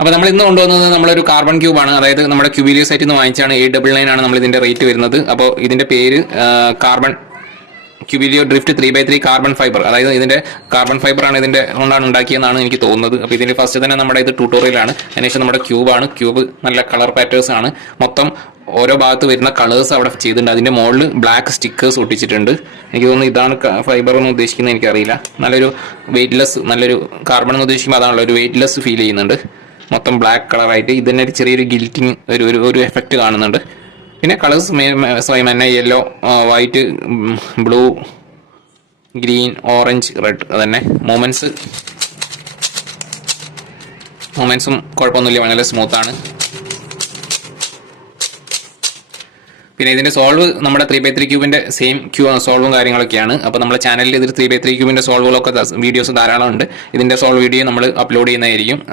അപ്പോൾ നമ്മൾ ഇന്ന് കൊണ്ടുവന്നത് നമ്മളൊരു കാർബൺ ക്യൂബാണ്. അതായത് നമ്മുടെ ക്യൂബിലിയോ സൈറ്റിൽ നിന്ന് വാങ്ങിച്ചാണ് 899 ആണ് നമ്മൾ ഇതിന്റെ റേറ്റ് വരുന്നത്. അപ്പോൾ ഇതിന്റെ പേര് carbon Cubelelo drift 3x3 carbon fibre. അതായത് ഇതിന്റെ കാർബൺ ഫൈബർ ആണ് ഇതിന്റെ കൊണ്ടാണ് ഉണ്ടാക്കിയെന്നാണ് എനിക്ക് തോന്നുന്നത്. അപ്പോൾ ഇതിന്റെ ഫസ്റ്റ് തന്നെ നമ്മുടെ ഇത് ട്യൂട്ടോറിയലാണ്. അതിനുശേഷം നമ്മുടെ ക്യൂബാണ്. ക്യൂബ് നല്ല കളർ പാറ്റേഴ്സ് ആണ്. മൊത്തം ഓരോ ഭാഗത്ത് വരുന്ന കളേഴ്സ് അവിടെ ചെയ്തിട്ടുണ്ട്. അതിന്റെ മുകളിൽ ബ്ലാക്ക് സ്റ്റിക്കേഴ്സ് ഒട്ടിച്ചിട്ടുണ്ട്. എനിക്ക് തോന്നുന്നു ഇതാണ് ഫൈബർ എന്ന് ഉദ്ദേശിക്കുന്നത്, എനിക്കറിയില്ല. നല്ലൊരു വെയിറ്റ്ലെസ്, നല്ലൊരു കാർബൺ എന്ന് ഉദ്ദേശിക്കുമ്പോൾ അതാണല്ലോ ഒരു വെയിറ്റ്ലെസ് ഫീൽ ചെയ്യുന്നുണ്ട്. മൊത്തം ബ്ലാക്ക് കളറായിട്ട് ഇതിന് ഒരു ചെറിയൊരു ഗിൽറ്റിങ് ഒരു എഫക്റ്റ് കാണുന്നുണ്ട്. പിന്നെ കളേഴ്സ് സ്വയം തന്നെ yellow, white, blue, green, orange, red. അതന്നെ മൂമെന്റ്സും കുഴപ്പമൊന്നുമില്ല, വളരെ സ്മൂത്താണ്. പിന്നെ ഇതിന്റെ സോൾവ് നമ്മുടെ 3x3 ക്യൂബിന്റെ സെയിം സോൾവും കാര്യങ്ങളൊക്കെയാണ്. അപ്പോൾ നമ്മുടെ ചാനലിൽ ഇതിൽ 3x3 ക്യൂബിന്റെ സോൾവുകളൊക്കെ വീഡിയോസ് ധാരാളം ഉണ്ട്. ഇതിന്റെ സോൾവ് വീഡിയോ നമ്മൾ അപ്ലോഡ് ചെയ്യുന്നതായിരിക്കും.